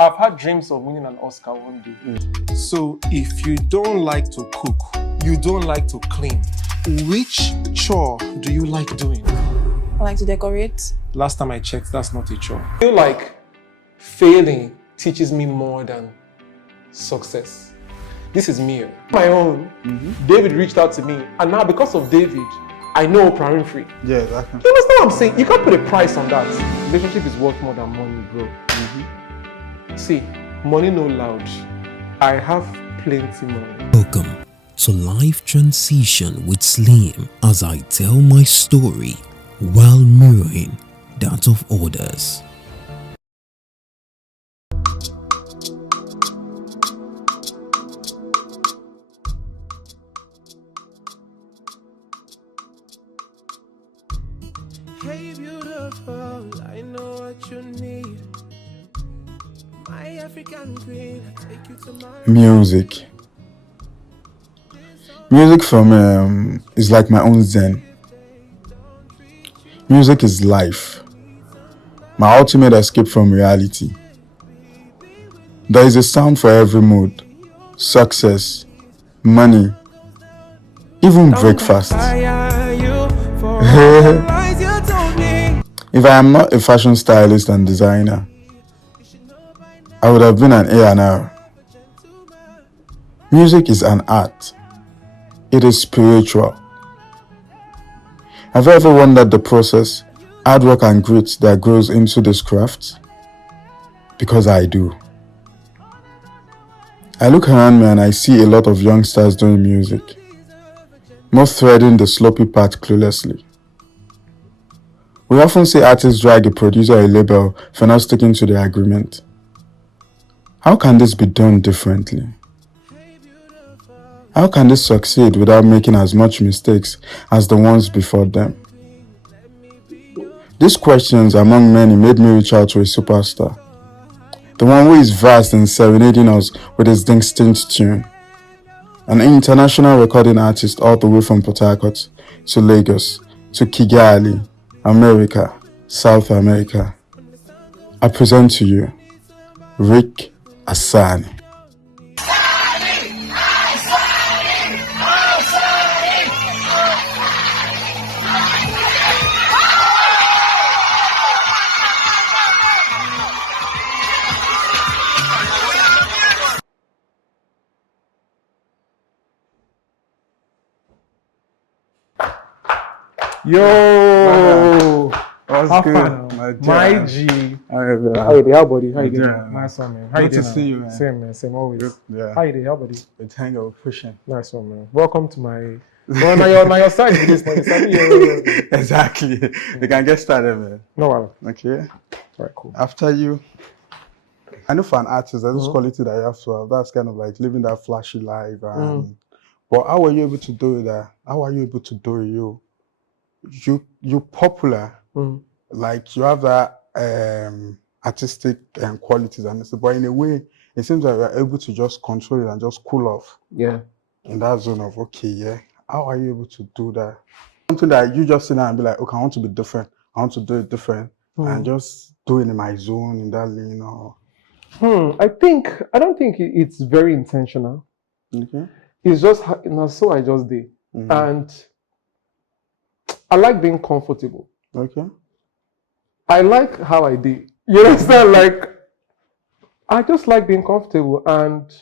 I've had dreams of winning an Oscar one day. So if you don't like to cook, you don't like to clean, which chore do you like doing? I like to decorate. Last time I checked, that's not a chore. I feel like failing teaches me more than success. This is me, my own. David reached out to me, and now because of David, I know Oprah Winfrey. Yeah, exactly. You understand what I'm saying? You can't put a price on that. Relationship is worth more than money, bro. See, money no loud. I have plenty money. Welcome to Life Transition with Slim as I tell my story while mirroring that of others. Hey beautiful, I know what you need. My African queen, I take you to my Music. Music for me is like my own zen. Music is life. My ultimate escape from reality. There is a sound for every mood. Success, money, even breakfast. If I am not a fashion stylist and designer, I would have been an A&R. Music is an art. It is spiritual. Have you ever wondered the process, hard work and grit that goes into this craft? Because I do. I look around me and I see a lot of youngsters doing music, most threading the sloppy path cluelessly. We often see artists drag a producer or a label for not sticking to their agreement. How can this be done differently? How can this succeed without making as much mistakes as the ones before them? These questions, among many, made me reach out to a superstar. The one who is vast in serenading us with his distinct tune. An international recording artist all the way from Port Harcourt to Lagos to Kigali, America, South America. I present to you Ric Hassani. Yo! What's How good? far? My G. How you Alright, doing? How buddy? How you doing? Yeah. Nice one, man. How you Good to doing? see you, man. Same, man. Same always. yeah. How you doing? How buddy? It's hang of pushing. Nice one, man. Welcome to my. Well, now your side with this, man. Yeah. Exactly. You can get started, man. No, well. Okay. Right, cool. After you, I know for an artist, there's this quality that you have to have. That's kind of like living that flashy life. And, but how were you able to do that? How are you able to do it? You popular, like you have that artistic qualities and this, but in a way, it seems like you're able to just control it and just cool off. Yeah. In that zone of okay, yeah. How are you able to do that? Something that you just sit down and be like, okay, I want to be different. I want to do it different, and just do it in my zone in that lane. Or I don't think it's very intentional. okay, It's just so I just did, and I like being comfortable. okay, I like how I did. You understand? Like, I just like being comfortable, and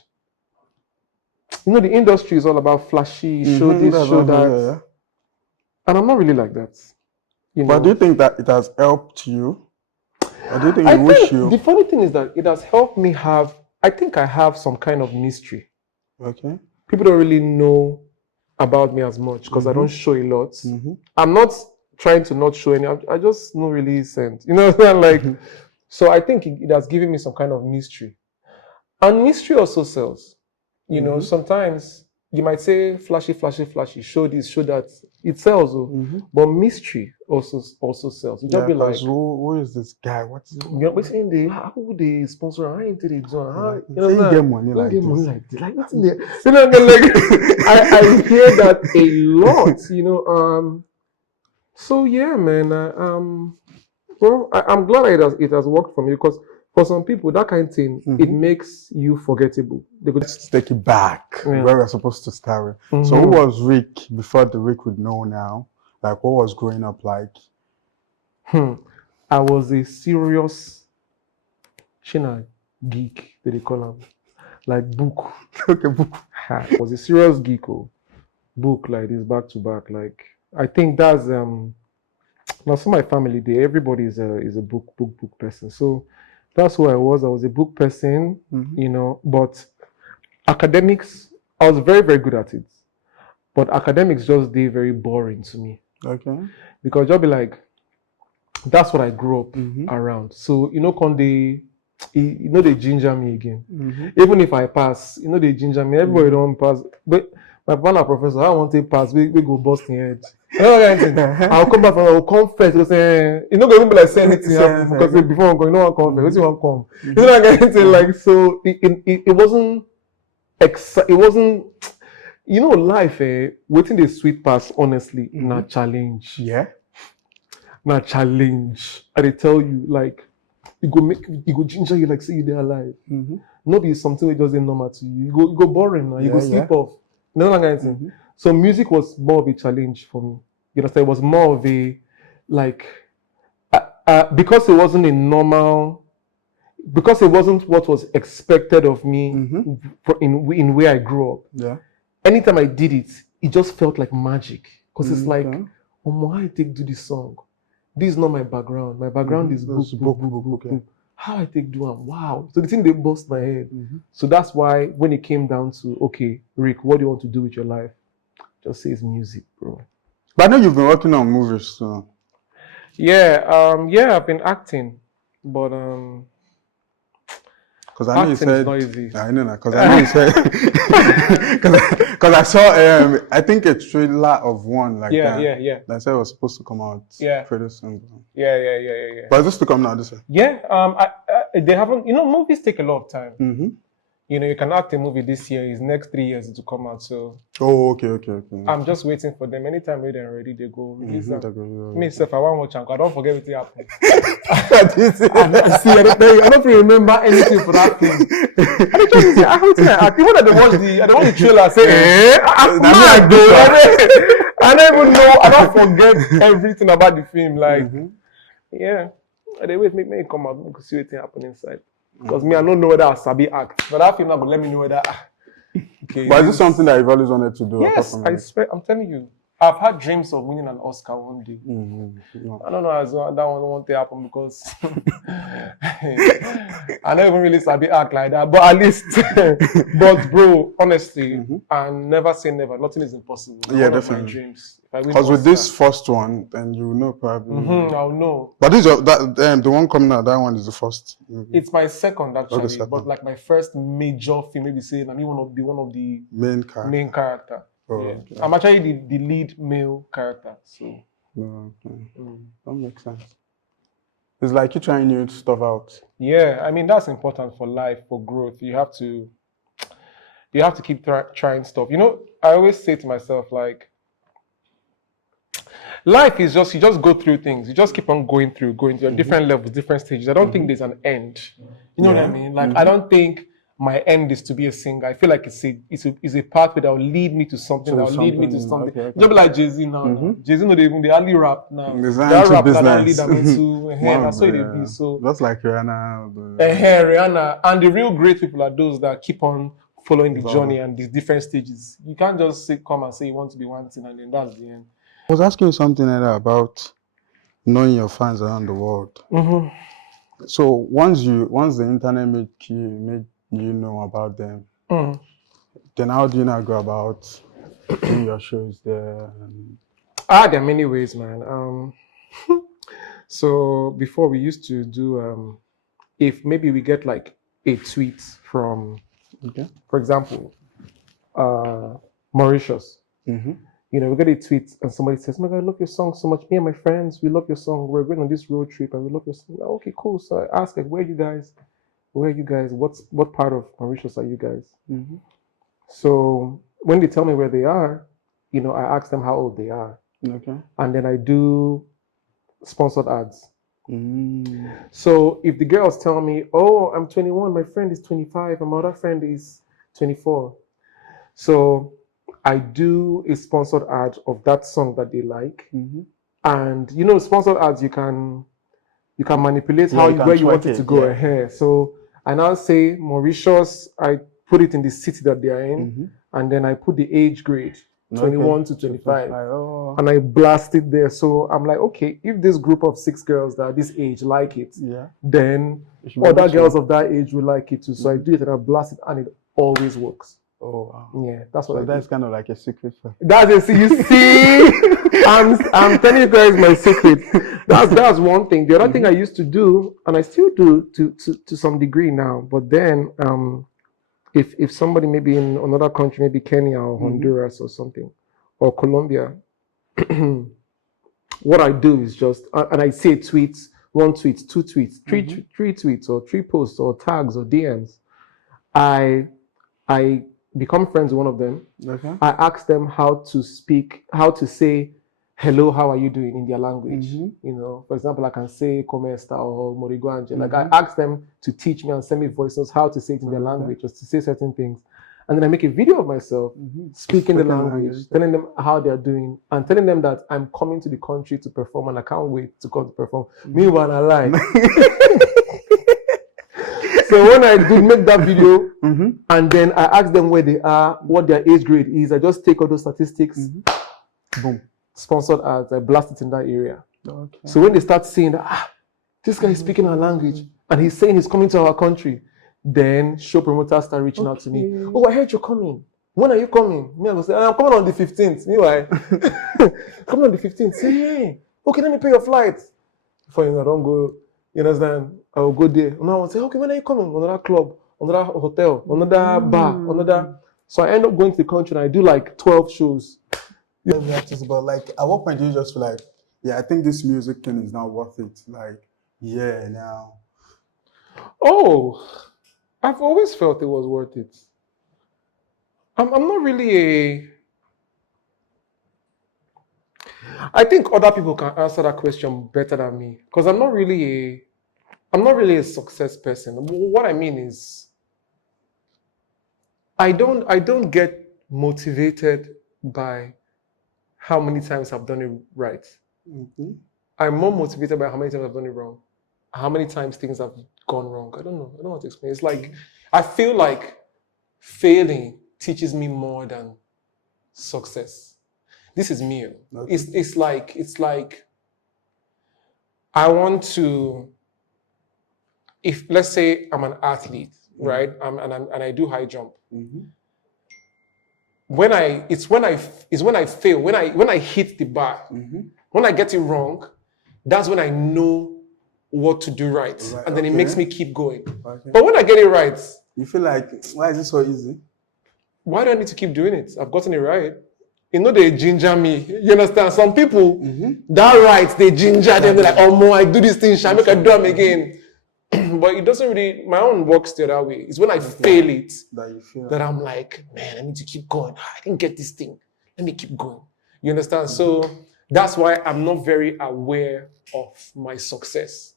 you know, the industry is all about flashy, show this, show that, yeah. and I'm not really like that. You know? But do you think that it has helped you, or do you think you wish you? The funny thing is that it has helped me have. I think I have some kind of mystery. Okay. People don't really know about me as much because I don't show a lot. I'm not trying to not show any. I just not really send. You know what I'm saying? Like, so I think it has given me some kind of mystery, and mystery also sells. You know, sometimes you might say flashy, flashy, flashy, show this, show that. It sells, but mystery also sells. You just be like, who is this guy? What's what's in the how they sponsor? How into the do? How you say know you get money like get this? money like this? Like what's in there? You know, like I hear that a lot. You know, so yeah, man. Well, I'm glad it has worked for me because for some people, that kind of thing, it makes you forgettable. They could Let's take it back where we're supposed to start with. So who was Rick before the Rick would know now? Like, what was growing up like? I was a serious China geek, they call them. Like book. Okay, book. I was a serious geek. Book like this back to back. Like I think that's now so my family there, everybody is a book person. So that's who I was. I was a book person, you know, but academics, I was very, very good at it. But academics just did very boring to me. Okay. Because you'll be like, that's what I grew up around. So, you know, they ginger me again. Even if I pass, you know, they ginger me. Everybody don't pass. But my partner professor, I want to pass. We go bust in head. You know what I'm saying? I'll come back and I'll come first. Because you know, going to be like say anything happen because before I'm going, no one come first. You want come? You know what I'm saying? Like so, it wasn't. It wasn't. You know, life. Waiting the sweet pass. Honestly, not challenge. Yeah. Not challenge. I they tell you like. You go ginger you like say you there alive. Not be something that doesn't normal to you. You go boring now. You go sleep off. You know what I'm saying? So music was more of a challenge for me. You understand? It was more of a like because it wasn't a normal, because it wasn't what was expected of me in where I grew up. Yeah. Anytime I did it, it just felt like magic. Because it's like, oh, how I take do this song. This is not my background. My background is book. How I take do them? Wow. So the thing they bust my head. So that's why when it came down to, okay, Rick, what do you want to do with your life? Just say it's music, bro. But I know you've been working on movies, so. Yeah, I've been acting, but because I know you acting said, is not easy. I know that, because I know you said, because I saw, I think a trailer of one like that. Yeah. That said it was supposed to come out pretty soon. Yeah. But it's just to come now this year. Yeah, they haven't, you know, movies take a lot of time. You know, you can act a movie this year, it's next 3 years to come out, so. Oh, okay. I'm just waiting for them. Anytime they're ready, they go release them. Me, if I want to watch, I don't forget what happened. I don't remember anything for that thing. I think when I watch the trailer, I say, I don't even know, I don't forget everything about the film. Like, yeah. They wait, make me come out, because see what happen inside. Because me, I don't know whether I sabi act. But that film not gonna let me know whether. Okay. But is this something that you've always wanted to do? Yes, I swear. I'm telling you. I've had dreams of winning an Oscar one day. I don't know as well, that one won't happen because I don't even really sabi act like that. But at least, but bro, honestly, I never say never. Nothing is impossible. Yeah, one definitely. Of my dreams. Because with this first one, then you know probably. I'll know. But this the one coming out. That one is the first. It's my second actually, second. but like my first major film. Maybe say I mean one of the main character. Oh, yeah. okay. I'm actually the lead male character. So that makes sense. It's like you trying new stuff out. Yeah, I mean that's important for life, for growth. You have to keep trying stuff. You know, I always say to myself like, life is just, you just go through things. You just keep on going through different levels, different stages. I don't think there's an end. You know what I mean? Like I don't think my end is to be a singer. I feel like it's a pathway that will lead me to something. That will lead me to something. Okay. Just be like Jay-Z now. Jay-Z no they only rap now. It's They rap business. that lead them into that's what it be. So just like Rihanna. Rihanna, and the real great people are those that keep on following the journey and these different stages. You can't just come and say you want to be one thing and then that's the end. I was asking you something earlier about knowing your fans around the world. So once the internet made you know about them, then how do you now go about doing your shows there? There are many ways, man. So before we used to do, if maybe we get like a tweet from, for example, Mauritius. You know, we get a tweet and somebody says, "My God, I love your song so much. Me and my friends, we love your song. We're going on this road trip and we love your song." Okay, cool. So I ask, like, where are you guys? What part of Mauritius are you guys? So when they tell me where they are, you know, I ask them how old they are. Okay. And then I do sponsored ads. So if the girls tell me, oh, I'm 21, my friend is 25, and my other friend is 24. So I do a sponsored ad of that song that they like. And you know, sponsored ads, you can manipulate where you want it to go ahead. So I now say Mauritius, I put it in the city that they are in, and then I put the age grade, 21 to 25. And I blast it there. So I'm like, okay, if this group of 6 girls that are this age like it, then other girls of that age will like it too. So I do it and I blast it, and it always works. Oh wow. Yeah, that's what I that's do. kind of like a secret. That's it. You see, I'm telling you guys my secret. That's one thing. The other thing I used to do, and I still do to some degree now, but then if somebody maybe in another country, maybe Kenya or Honduras or something, or Colombia, what I do is just, and I say tweets, 1 tweet, 2 tweets, 3 tweets, or 3 posts, or tags, or DMs. I become friends with one of them. I ask them how to say hello, how are you doing in their language. You know, for example, I can say como esta or moriguanje. Like I ask them to teach me and send me voice notes how to say it in their language, or to say certain things. And then I make a video of myself speaking the language, telling them how they're doing, and telling them that I'm coming to the country to perform and I can't wait to come to perform. Meanwhile, I lie. So when I do make that video, and then I ask them where they are, what their age grade is, I just take all those statistics, boom, sponsored ads, I blast it in that area. So when they start seeing that, this guy is speaking our language, and he's saying he's coming to our country, then show promoters start reaching out to me. Oh, I heard you're coming. When are you coming? Me, I go say, I'm coming on the 15th. Meanwhile, coming on the 15th. Say, hey, okay, let me pay your flight. Before you know, I don't go. You understand? I will go there. And I will say, okay, when are you coming? Another club, another hotel, another bar, another. So I end up going to the country and I do like 12 shows. But like, at what point do you just feel like, yeah, I think this music thing is not worth it? Like, yeah, now. Oh, I've always felt it was worth it. I'm not really I think other people can answer that question better than me, because I'm not really a success person. What I mean is, I don't get motivated by how many times I've done it right. I'm more motivated by how many times I've done it wrong, how many times things have gone wrong. I don't know. I don't want to explain. It's like I feel like failing teaches me more than success. This is me. It's like I want to. If let's say I'm an athlete, right? And I do high jump. When I fail, when I hit the bar, when I get it wrong, that's when I know what to do right. And then it makes me keep going. But when I get it right, you feel like, why is it so easy? Why do I need to keep doing it? I've gotten it right. You know, they ginger me. You understand? Some people, that right, they ginger them. They're like, oh, more, I do this thing, shall I make I do them again? But it doesn't really, my own works the other way. It's when I fail it that I'm like, man, I need to keep going. I didn't get this thing. Let me keep going. You understand? So that's why I'm not very aware of my success.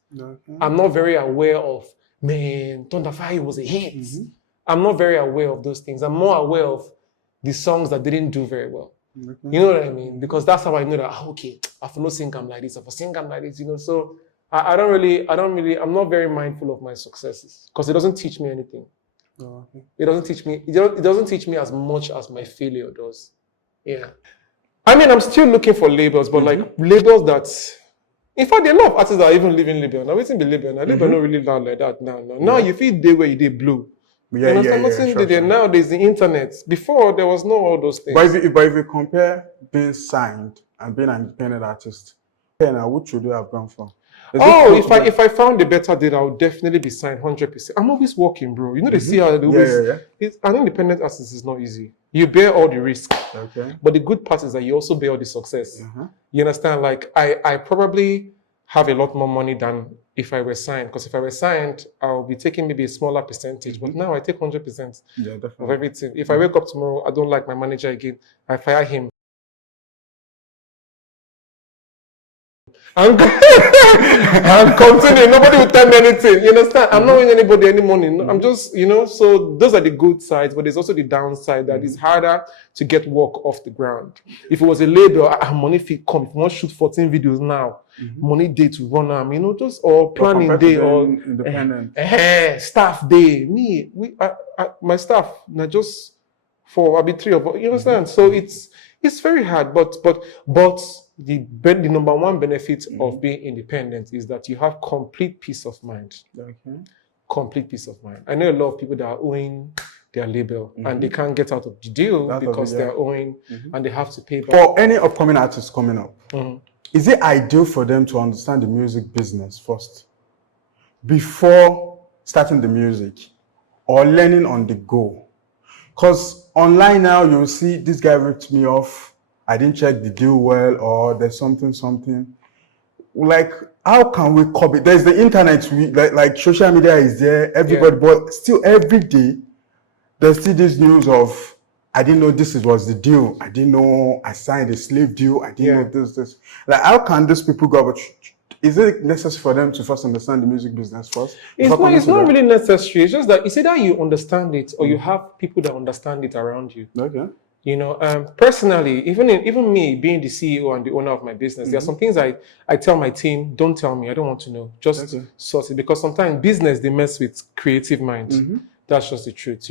I'm not very aware of, man, Thunderfire was a hit. I'm not very aware of those things. I'm more aware of the songs that didn't do very well. You know what I mean? Because that's how I know that, okay, I have to sing I'm like this, I have to sing I'm like this, you know. So I'm not very mindful of my successes because it doesn't teach me anything. It doesn't teach me as much as my failure does. Yeah. I mean, I'm still looking for labels, but like labels that, in fact, there are a lot of artists that are even living Libya. Now, waiting be Libya. Now, Libya not really loud like that now. Now you feel day where you did blue. Now there's the internet. Before, there was no all those things. But if you compare being signed and being an independent artist, then what should you have gone for? If I found a better deal, I would definitely be signed 100%. I'm always working, bro. You know, they see how they always. An independent artist is not easy. You bear all the risk. But the good part is that you also bear all the success. You understand? Like, I probably have a lot more money than if I were signed. Because if I were signed, I'll be taking maybe a smaller percentage. But now I take 100% of everything. If I wake up tomorrow, I don't like my manager again, I fire him. I'm continuing. Nobody will tell me anything. You understand? I'm not owing anybody any money. No, I'm just, so those are the good sides, but there's also the downside that it's harder to get work off the ground. If it was a label, money fee come. If you want to shoot 14 videos now, money day to run them, or planning day or independent staff day. My staff, not just for I'll be 3 of us. You understand? So it's very hard, but the number one benefit of being independent is that you have complete peace of mind. Okay. Complete peace of mind. I know a lot of people that are owing their label and they can't get out of the deal because they're owing and they have to pay back. For any upcoming artists coming up, is it ideal for them to understand the music business first before starting the music or learning on the go? Because online now, you'll see this guy ripped me off, I didn't check the deal well, or there's something. Like, how can we copy? There's the internet, like social media is there, everybody, but still every day, there's still this news of, I didn't know this was the deal. I didn't know I signed a slave deal. I didn't know this. Like, how can these people go about? Is it necessary for them to first understand the music business first? It's not really necessary. It's just that it's either you understand it or you have people that understand it around you. Okay. Personally, even me being the CEO and the owner of my business, there are some things I tell my team, don't tell me, I don't want to know. Just source it. Because sometimes business, they mess with creative minds. That's just the truth,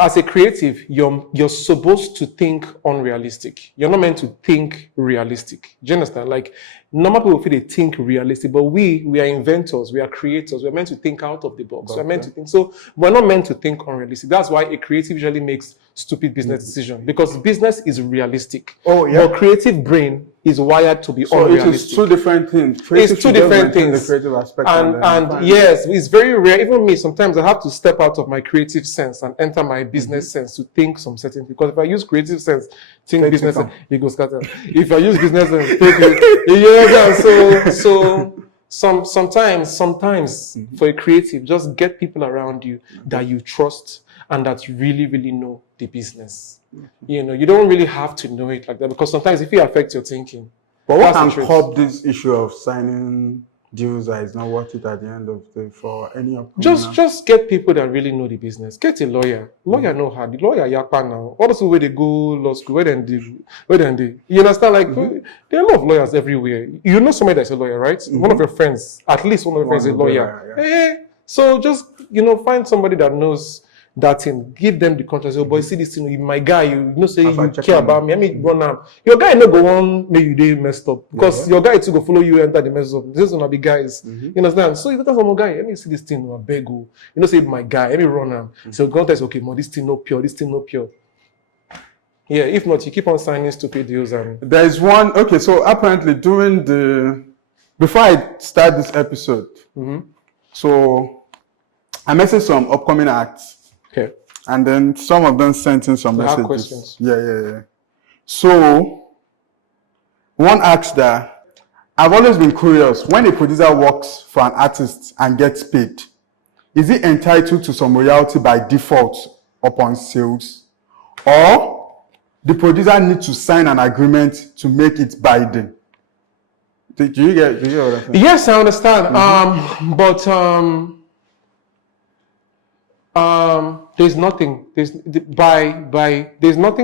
As a creative, you're supposed to think unrealistic. You're not meant to think realistic. Do you understand? Like, normal people feel they think realistic, but we are inventors, we are creators, we're meant to think out of the box. We're meant to think. So we're not meant to think unrealistic. That's why a creative usually makes stupid business decisions, because business is realistic. But creative brain is wired to be unrealistic. So it is two different things. It's two different things. The creative aspect and yes, it's very rare. Even me, sometimes I have to step out of my creative sense and enter my business sense to think some certain things. Because if I use creative sense, think business sense, you go scatter. If I use business sense, sometimes for a creative, just get people around you that you trust and that really, really know the business. You don't really have to know it like that, because sometimes if it affects your thinking. But what can curb this issue of signing deals that is not worth it at the end of the day for any of just get people that really know the business. Get a lawyer. Lawyer know how. The lawyer yakpa now. Also where they go law school, where then they. You understand? Like there are a lot of lawyers everywhere. You know somebody that's a lawyer, right? One of your friends, at least one of your friends, is a lawyer. So just find somebody that knows that thing, give them the contract. Say, oh boy, see this thing, my guy, say you care about me. I mean, run out. Your guy no go on, maybe you did messed up, because your guy too go follow you enter the mess up. This is gonna be guys. You understand? So if that's my guy, let me see this thing, I beg you. Say my guy, let me run out. So God says, okay, this thing no pure, this thing no pure. Yeah, if not, you keep on signing stupid deals and there is one. Okay, so apparently before I start this episode, so I messaged some upcoming acts. Okay. And then some of them sent in some messages. Questions. Yeah. So one asked that, I've always been curious, when a producer works for an artist and gets paid, is he entitled to some royalty by default upon sales? Or the producer needs to sign an agreement to make it binding? Do you get what I'm saying? Yes, I understand. There's nothing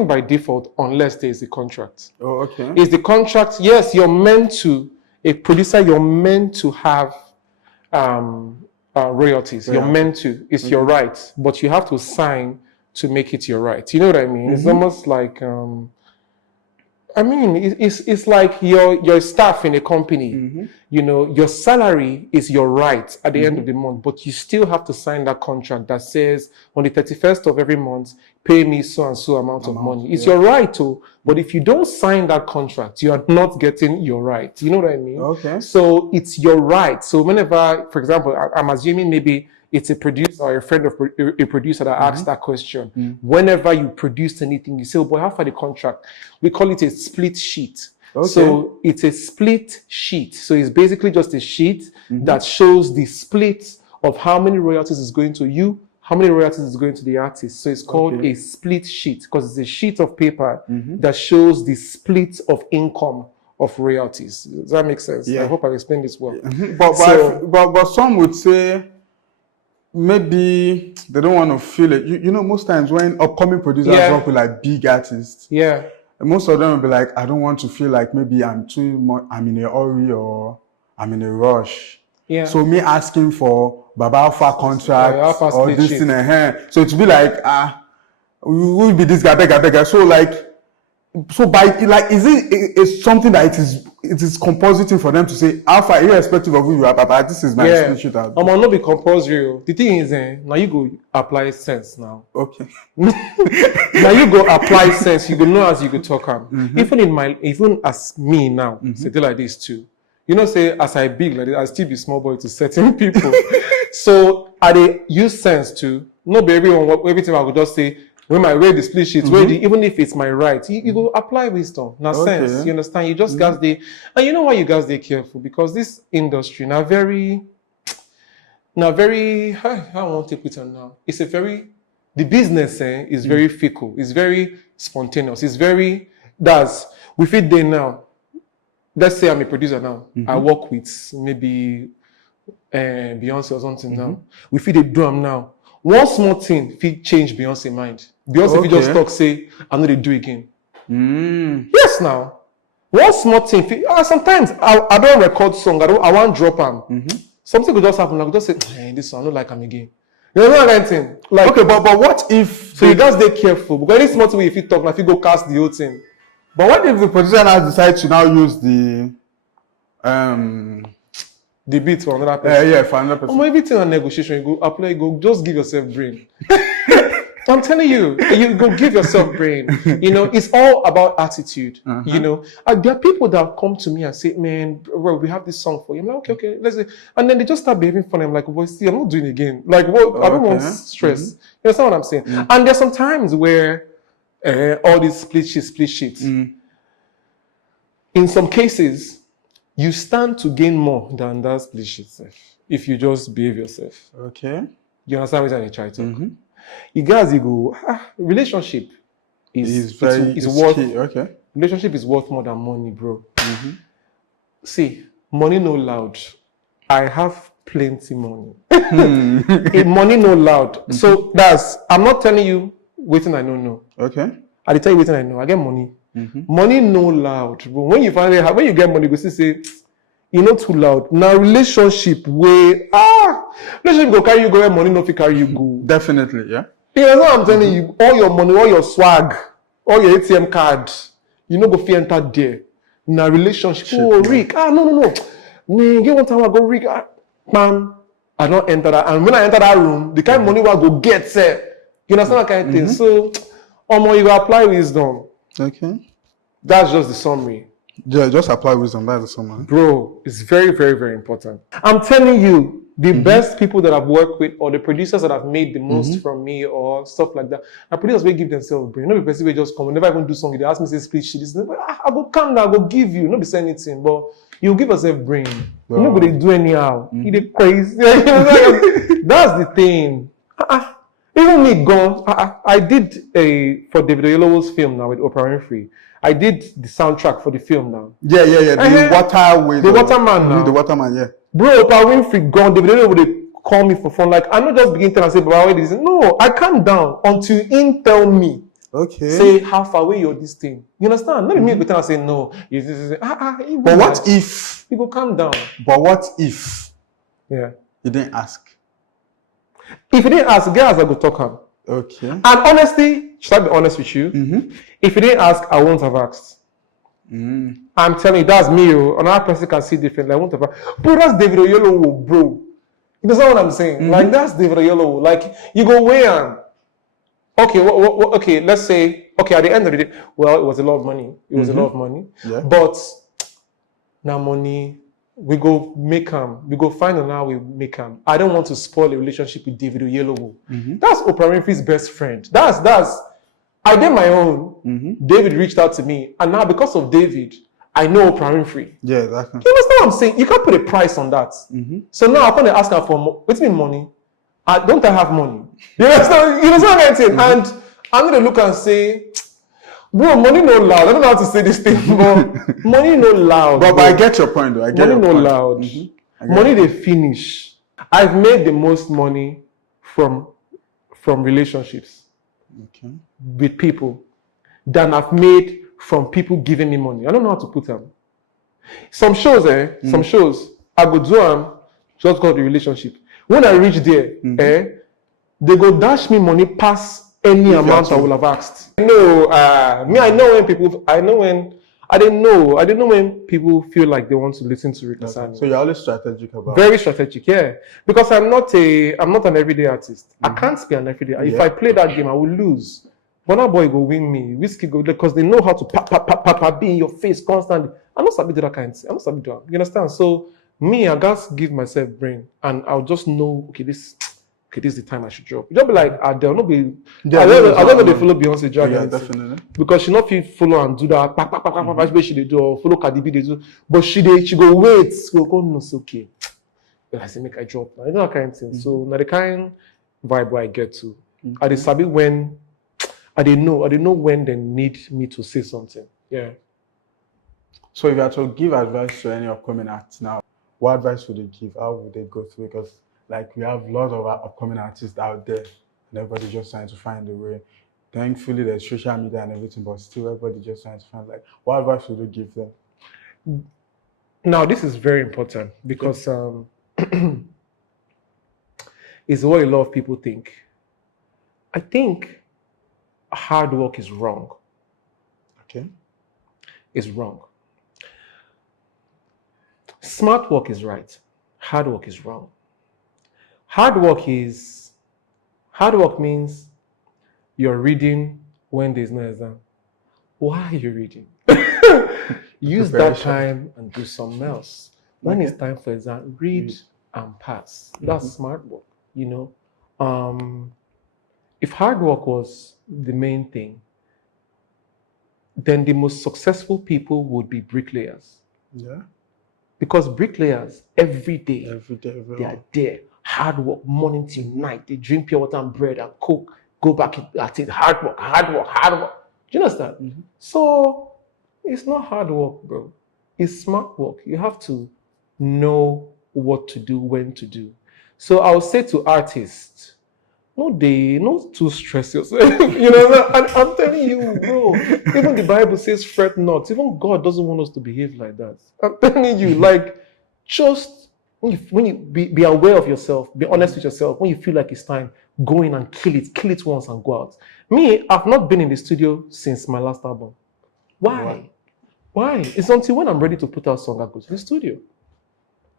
by default unless there's a contract. Oh, okay. Is the contract? Yes, a producer, you're meant to have royalties. You're meant to. It's your right, but you have to sign to make it your right. You know what I mean? It's almost like it's like your staff in a company. Your salary is your right at the end of the month, but you still have to sign that contract that says on the 31st of every month, pay me so and so amount of money. It's your right to, but if you don't sign that contract, you are not getting your right. You know what I mean? Okay. So it's your right. So whenever, for example, I'm assuming maybe it's a producer or a friend of a producer that asks that question. Whenever you produce anything, you say, oh boy, how far the contract? We call it a split sheet. Okay. So it's a split sheet. So it's basically just a sheet that shows the split of how many royalties is going to you, how many royalties is going to the artist. So it's called a split sheet, because it's a sheet of paper that shows the split of income of royalties. Does that make sense? Yeah. I hope I explained this well. But some would say maybe they don't want to feel it. You know, most times when upcoming producers work with like big artists, most of them will be like, I don't want to feel like maybe I'm in a hurry or I'm in a rush. Yeah. So me asking for Baba Alpha contract or this thing in hand. So it will be like, we will be this guy, beggar. So by like, is it's something that it is compulsory for them to say Alpha, irrespective of who you are, Baba, this is my split sheet. I'm not be compulsory. The thing is, now you go apply sense now. Okay. Now you go apply sense. You go know as you go talk am. Even as me now, say like this too. You know, say as I big like this, I still be small boy to certain people. So I dey use sense to not be everything I would just say. When I read the split sheets, even if it's my right, you go apply wisdom. Now sense, you understand? You just guys they, and you know why you guys they careful? Because this industry now very, I won't take it on now. It's the business is very fickle. It's very spontaneous. It's very, we fit there now. Let's say I'm a producer now. I work with maybe Beyonce or something now. We fit the drum now. One small thing fit change Beyonce mind. Beyonce fit just talk, say, I know they do again. Yes, now. One small thing fit, sometimes I don't record song, I want drop them. Something could just happen, I could just say, hey, this song, I don't like them again. You know what I'm saying? Like, okay, but what if... So you guys stay careful, because any small thing if you talk, like if you go cast the whole thing. But what if the producer now decides to now use the beat for another person? Yeah, for another person. Everything on negotiation, you go apply, just give yourself brain. I'm telling you, you go give yourself brain. You know, it's all about attitude. You know, there are people that come to me and say, man, bro, we have this song for you. I'm like, okay, let's see. And then they just start behaving funny. I'm like, well, see, I'm not doing it again. Like, what? I don't want stress. You understand what I'm saying? And there's some times where all these split sheets. In some cases, you stand to gain more than that split sheet if you just behave yourself. Okay. You understand what I'm trying to talk? You guys, you go, relationship is worth key. Okay. Relationship is worth more than money, bro. See, money no loud. I have plenty money. Money no loud. So I'm not telling you waiting I don't know. Okay. I tell you waiting I know. I get money. Money no loud. But when you when you get money, you say, you know too loud. Now relationship where relationship go carry you go where money no fit carry you go. Definitely, yeah. You know what I'm telling you? All your money, all your swag, all your ATM card, you know go fit enter there. Now relationship. Rick. No. Man, get one time I go Rick. Man, I don't enter that. And when I enter that room, the kind of money I go get there. You understand that kind of thing? So you go apply wisdom. Okay. That's just the summary. Yeah, just apply wisdom. That's the summary. Bro, it's very, very, very important. I'm telling you, the best people that I've worked with or the producers that have made the most from me or stuff like that, are producers will give themselves brain. Not the person will just come, never even do something. They ask me, say, split shit. I go come down, I go give you. Not be saying anything, but you give yourself brain. You're not going to do anyhow. You're crazy. That's the thing. Even me gone, I did for David Oyelowo's film now with Oprah Winfrey. I did the soundtrack for the film now. Yeah. The Waterman now. The Waterman, yeah. Bro, Oprah Winfrey gone. David Oyelowo would call me for fun. Like, I not just begin to say, but wait, no, I calm down until him tell me. Okay. Say how far away you're this thing. You understand? Not me pretend and say no. But what if you go calm down? But what if you didn't ask? If you didn't ask, girls I go talk him. Okay. And honestly, should I be honest with you? If you didn't ask, I won't have asked. I'm telling you, that's me. Another person can see differently. I won't have asked. But that's David Oyelowo, bro. You know what I'm saying? Like, that's David Oyelowo. Like, you go where? Okay, okay, let's say, okay, at the end of the day, well, it was a lot of money. It was a lot of money. Yeah. But now money, we go make them. We go find out how we make them. I don't want to spoil a relationship with David Oyelowo. That's Oprah Winfrey's best friend. I did my own. David reached out to me. And now because of David, I know Oprah Winfrey. Yeah, exactly. You understand what I'm saying? You can't put a price on that. So now I'm going to ask her for what's mean money? Don't I have money? You understand what I'm saying? And I'm going to look and say, Bro, money no loud. I don't know how to say this thing, but money no loud. But I get your point, though. I get money your no point. loud. Mm-hmm. Money they finish. I've made the most money from relationships with people than I've made from people giving me money. I don't know how to put them. Some shows, I go do them just got the relationship. When I reach there, they go dash me money past any amount I would have asked. No, I didn't know when people feel like they want to listen to Ric Hassani. So you're always strategic about Very strategic, yeah. Because I'm not an everyday artist. I can't be an everyday. If I play that game, I will lose. Burna Boy go win me. Whiskey go because they know how to be in your face constantly. I'm not sabi do that kind of thing. I'm not sabi do that. You understand? So me, I just give myself brain, and I'll just know. This is the time I should drop. You don't be like Adele. Not be. I don't know they follow Beyonce drag. Yeah, definitely. Because she not fit follow and do that. She they do or follow Cardi B they do. But she go wait. She go no, it's okay. I say make I drop. I know that kind of thing. So now the kind vibe where I get to. I dey sabi when. I didn't know when they need me to say something. Yeah. So if you had to give advice to any upcoming artists now, what advice would you give? How would they go through? Because like we have a lot of upcoming artists out there, and everybody's just trying to find a way. Thankfully, there's social media and everything, but still everybody just trying to find like what advice would you give them? Now this is very important because it's what a lot of people think. I think hard work is wrong. Okay. It's wrong. Smart work is right. Hard work is wrong. Hard work means you're reading when there's no exam. Why are you reading? Use that time and do something else. When it's time for exam, read and pass. That's smart work, you know. If hard work was the main thing, then the most successful people would be bricklayers. Yeah. Because bricklayers, every day, they are there. Hard work, morning till night. They drink pure water and bread and cook, go back at it. Hard work. Do you understand? So it's not hard work, bro. It's smart work. You have to know what to do, when to do. So I would say to artists, not too stress yourself. You know, and I'm telling you, bro, even the Bible says fret not. Even God doesn't want us to behave like that. I'm telling you, like, just when you be aware of yourself, be honest with yourself. When you feel like it's time, go in and kill it once and go out. Me, I've not been in the studio since my last album. Why? It's until when I'm ready to put out a song I go to the studio.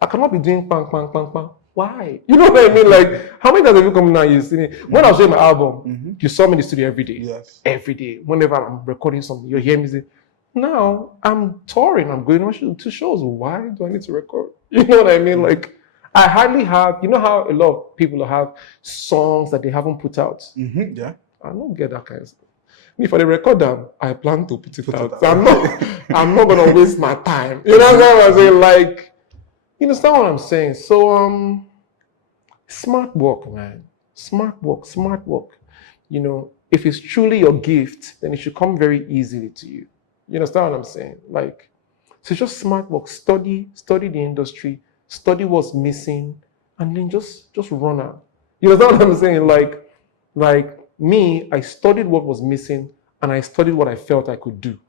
I cannot be doing bang, bang, bang, bang. Why? You know what I mean? Like, how many times have you come now? You see me? When I was doing my album, you saw me in the studio every day. Yes. Every day. Whenever I'm recording something, you hear me say, now I'm touring, I'm going to shows. Why do I need to record? You know what I mean? Like, I hardly have, you know how a lot of people have songs that they haven't put out? Yeah. I don't get that kind of stuff. If I record them, I plan to put it out. So I'm not gonna waste my time. You know what I'm saying? Like, you understand what I'm saying? So smart work, man. Smart work. You know, if it's truly your gift, then it should come very easily to you. You understand what I'm saying? Like, so just smart work. Study the industry, study what's missing, and then just run out. You understand what I'm saying? Like me, I studied what was missing, and I studied what I felt I could do.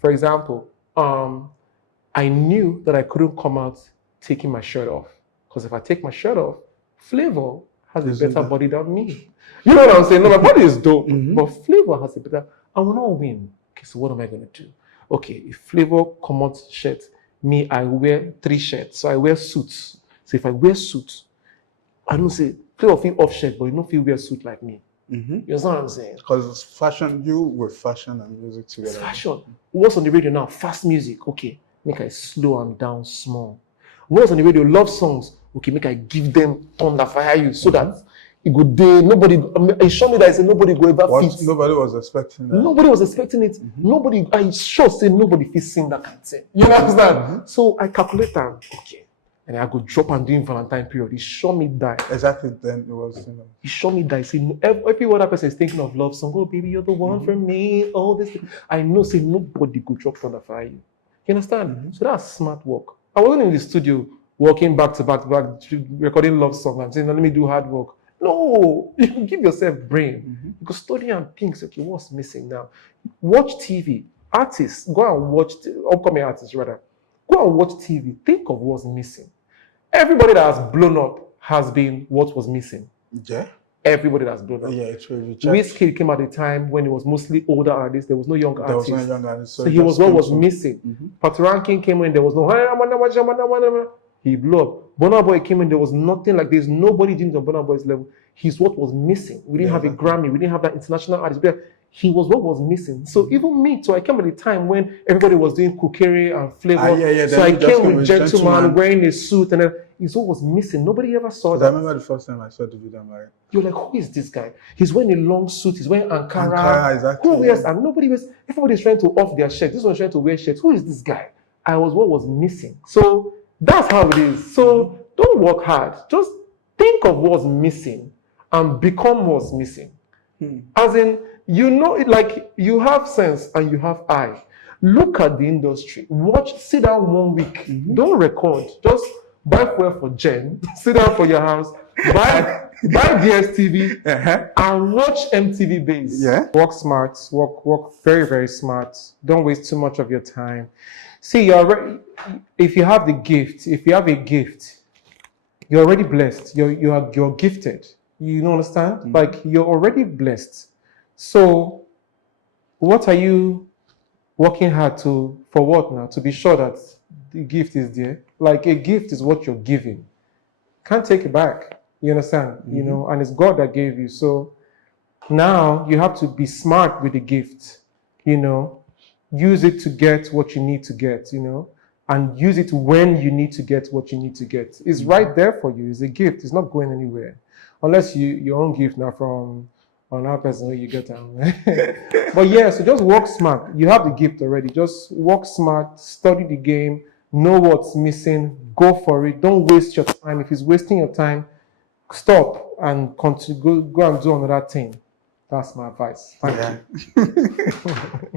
For example, I knew that I couldn't come out taking my shirt off. Because if I take my shirt off, Flavor has a better body than me. You know what I'm saying? No, my body is dope, but Flavor has a better. I will not win. Okay, so what am I going to do? Okay, if Flavor come out shirt, me, I wear 3 shirts. So I wear suits. So if I wear suits, I don't say, Flavor feel off shirt, but you don't feel wear suit like me. You understand what I'm saying? Because it's fashion, you with fashion and music together. It's fashion. What's on the radio now? Fast music. Okay, make I slow and down small. What's on the radio? Love songs. Okay, make I give them thunder fire you so that it go day. Nobody. I show me that I said nobody go ever fit. Nobody was expecting that. Nobody was expecting it. Nobody. I sure say nobody fit sing that kind of thing. You understand? So I calculate them. Okay, And I go drop and doing Valentine period. He shot me die. Exactly. Then it was. He shot me die. See, every other person is thinking of love song. Oh, baby, you're the one for me. All this. I know. Say nobody could drop Thunder for you. You understand? So that's smart work. I wasn't in the studio working back to back, recording love songs and saying, "Let me do hard work." No, you give yourself brain. You go study and think. Okay, what's missing now? Watch TV. Artists, go and watch upcoming artists rather. Go and watch TV. Think of what's missing. Everybody that has blown up has been what was missing. Yeah. Everybody that's blown up. Yeah, it's really. Wizkid came at a time when it was mostly older artists. There was no young artists. There was no young artists. So he was what was missing. Patoranking came in. There was no. He blew up. Burna Boy came in. There was nothing like there's nobody doing on Burna Boy's level. He's what was missing. We didn't have a Grammy. We didn't have that international artist. He was what was missing. So even me too, I came at a time when everybody was doing Kukere and Flavor. So I came with Gentleman wearing a suit and it's what was missing. Nobody ever saw that. I remember the first time I saw the video. You're like, who is this guy? He's wearing a long suit. He's wearing Ankara. Ankara, exactly. Who wears? And nobody wears. Everybody's trying to off their shirt. This one's trying to wear shirts. Who is this guy? I was what was missing. So that's how it is. So don't work hard. Just think of what's missing and become what's missing. As in, you know, like you have sense and you have eye. Look at the industry. Watch, sit down 1 week. Don't record. Just buy fuel for Jen. Sit down for your house. Buy DSTV and watch MTV Base. Yeah. Work smart. Work very, very smart. Don't waste too much of your time. See, you're already, if you have the gift, if you have a gift, you're already blessed. You're gifted. You don't understand? Like you're already blessed. So what are you working hard for what now? To be sure that the gift is there. Like a gift is what you're giving. Can't take it back. You understand? You know, and it's God that gave you. So now you have to be smart with the gift, you know, use it to get what you need to get, you know, and use it when you need to get what you need to get. It's right there for you. It's a gift. It's not going anywhere. Unless your own gift now from another person where you get them. But yeah, so just work smart. You have the gift already. Just work smart, study the game, know what's missing, go for it. Don't waste your time. If it's wasting your time, stop and continue, go and do another thing. That's my advice. Thank you.